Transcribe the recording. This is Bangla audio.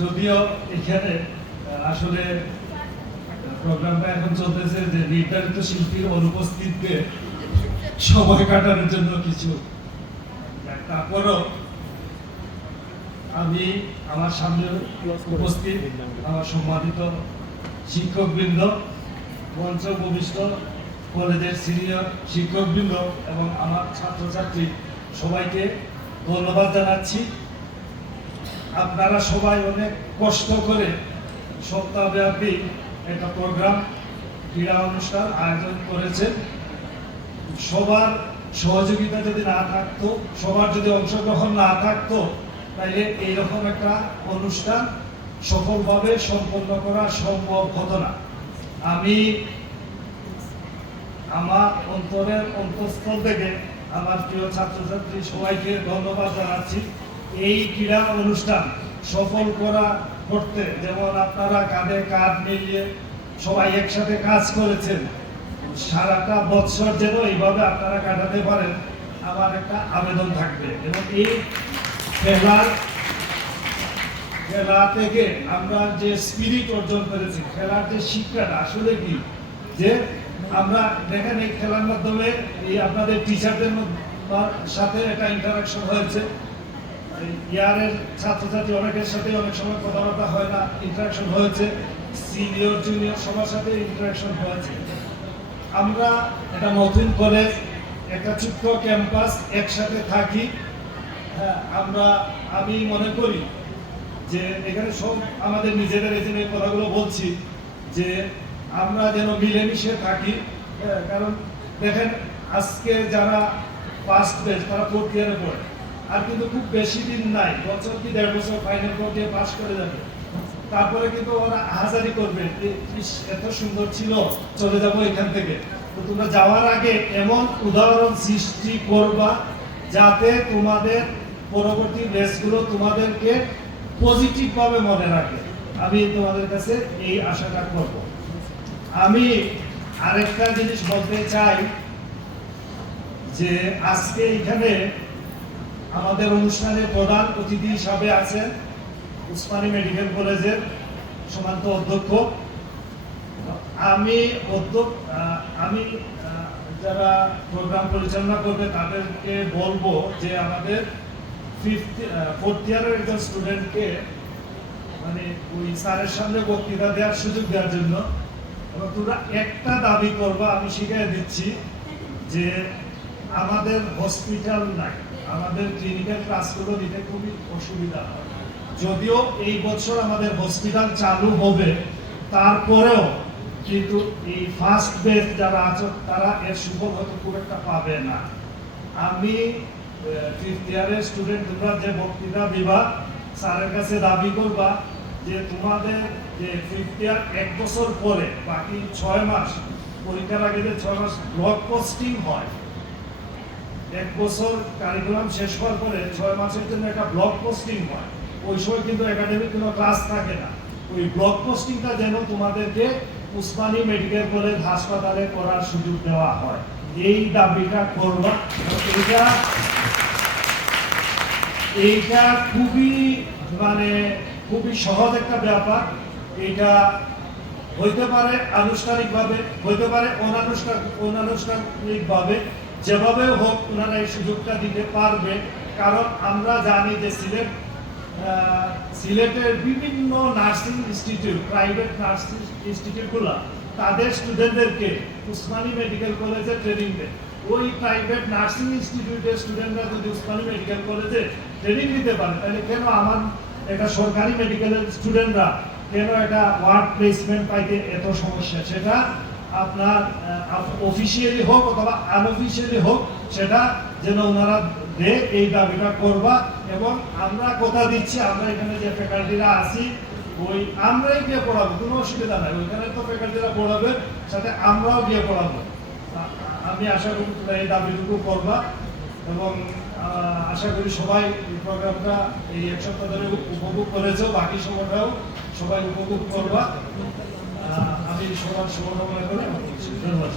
যদিও এখানে আসলে প্রোগ্রামটা এখন চলতেছে যে নির্ধারিত শিল্পীর অনুপস্থিতিতে সময় কাটানোর জন্য কিছু, তারপরও আমি আমার সামনে উপস্থিত আমার সম্মানিত শিক্ষকবৃন্দ, মঞ্চ উপবিষ্ট কলেজের সিনিয়র শিক্ষকবৃন্দ এবং আমার ছাত্রছাত্রী সবাইকে ধন্যবাদ জানাচ্ছি। আপনারা সবাই অনেক কষ্ট করে সপ্তাহব্যাপী একটা প্রোগ্রাম ক্রীড়া অনুষ্ঠান আয়োজন করেছেন। সবার সহযোগিতা যদি না থাকতো, সবার যদি অংশগ্রহণ না থাকতো, তাহলে এইরকম একটা অনুষ্ঠান সফলভাবে সম্পন্ন করা সম্ভব হতো না। আমি আমার অন্তরের অন্তঃস্থল থেকে আমার প্রিয় ছাত্রছাত্রী সবাইকে ধন্যবাদ জানাচ্ছি। এই ক্রীড়া অনুষ্ঠান সফল করতে যেমন আপনারা কাঁধে কাঁধ মিলিয়ে সবাই একসাথে কাজ করেছেন, সারাটা বৎসর যেন এইভাবে আপনারা কাটাতে পারেন আমার একটা আবেদন থাকবে। এবং এই খেলা থেকে আমরা যে স্পিরিট অর্জন করেছি, খেলার যে শিক্ষাটা আসলে কি, যে আমরা দেখেন এই খেলার মাধ্যমে এই আপনাদের টিচারদের সাথে একটা ইন্টারাকশন হয়েছে, ইয়ারের ছাত্রছাত্রী অনেকের সাথে অনেক সময় কথাবার্তা হয় না, ইন্টারাকশন হয়েছে, সিনিয়র জুনিয়র সবার সাথে ইন্টারাকশন হয়েছে। আমরা একটা নতুন কলেজ, একটা ছোট্ট ক্যাম্পাস, একসাথে থাকি। হ্যাঁ, আমি মনে করি যে এখানে সব আমাদের নিজেদের এই যে কথাগুলো বলছি যে আমরা যেন মিলেমিশে থাকি। কারণ দেখেন আজকে যারা ফার্স্ট ব্যাচ তারা ফোর্থ ইয়ারে পড়ে, আর কিন্তু খুব বেশি দিন নাই, বছর কি 1.5 বছর ফাইনাল পর্যায়ে পাস করে যাবে, তারপরে কিন্তু ওরা হাজারি করবে এত সুন্দর ছিল, চলে যাবো এখান থেকে। তো তোমরা যাওয়ার আগে এমন উদাহরণ সৃষ্টি করবা যাতে তোমাদের পরবর্তী ব্যাচগুলো তোমাদেরকে পজিটিভ ভাবে মনে রাখে। আমি তোমাদের কাছে এই আশাটা করব। আমি আরেকটা জিনিস বলতে চাই যে আজকে এখানে আমাদের অনুষ্ঠানে প্রধান অতিথি হিসাবে আছেন উসমানী মেডিকেল কলেজের সম্মানিত অধ্যক্ষ। আমি যারা প্রোগ্রাম পরিচালনা করবে তাদেরকে বলবো যে আমাদের ফোর্থ ইয়ারের একজন স্টুডেন্টকে মানে ওই স্যারের সামনে বক্তৃতা দেওয়ার সুযোগ দেওয়ার জন্য, এবং তোমরা একটা দাবি করবা, আমি শিখিয়ে দিচ্ছি যে আমাদের হসপিটাল নাই, আমাদের ক্লিনিক্যাল ক্লাসগুলো নিতে খুবই অসুবিধা হয়। যদিও এই বছর আমাদের হসপিটাল চালু হবে, তারপরেও কিন্তু এই ফার্স্ট বেচ যারা আছে তারা এর সুফল হয়তো খুব একটা পাবে না। আমি ফিফথ ইয়ারের স্টুডেন্ট, তোমরা যে বক্তৃতা দিবা স্যারের কাছে দাবি করবা যে তোমাদের যে ফিফথ ইয়ার 1 বছর পরে বাকি 6 মাস, পরীক্ষার আগে যে 6 মাস ব্লক পোস্টিং হয়, 1 বছর কারিকুলাম শেষ হওয়ার পরে 6 মাসের জন্য একটা ব্লক পোস্টিং হয়। ওই সময় কিন্তু একাডেমিক কোনো ক্লাস থাকে না। ওই ব্লক পোস্টিংটা যেন তোমাদেরকে উসমানী মেডিকেল কলেজ হাসপাতালে করার সুযোগ দেওয়া হয়, এই দাবিটা করবা। এইটা খুবই সহজ একটা ব্যাপার। এটা হইতে পারে আনুষ্ঠানিকভাবে, হইতে পারে অনানুষ্ঠানিকভাবে, যেভাবে হোক ওনারা এই সুযোগটা দিতে পারবে। কারণ আমরা জানি যে সিলেটের বিভিন্ন নার্সিং ইনস্টিটিউট, প্রাইভেট নার্সিং ইনস্টিটিউটগুলো তাদের স্টুডেন্টদেরকে উসমানী মেডিকেল কলেজে ট্রেনিং দেয়। ওই প্রাইভেট নার্সিং ইনস্টিটিউটের স্টুডেন্টরা যদি উসমানী মেডিকেল কলেজে ট্রেনিং দিতে পারে, তাহলে কেন আমার একটা সরকারি মেডিকেলের স্টুডেন্টরা কেন একটা ওয়ার্ক প্লেসমেন্ট পাইতে এত সমস্যা? সেটা আপনার অফিসিয়ালি হোক অথবা আনঅফিসিয়ালি হোক, সেটা যেন ওনারা দেয়, এই দাবিটা করবা। এবং আমরা কথা দিচ্ছি, আমরা এখানে যে ফ্যাকাল্টিরা আছি ওই আমরাই গিয়ে পড়াবো, কোনো অসুবিধা নাই। ওইখানে তো ফ্যাকাল্টিরা পড়াবে, সাথে আমরাও গিয়ে পড়াবো। আমি আশা করি তোমরা এই দাবিটুকু করবা, এবং আশা করি সবাই এই প্রোগ্রামটা এই 1 সপ্তাহ ধরে উপভোগ করেছো, বাকি সময়টাও সবাই উপভোগ করবা। আমি সবার শুভকামনা করে ধন্যবাদ।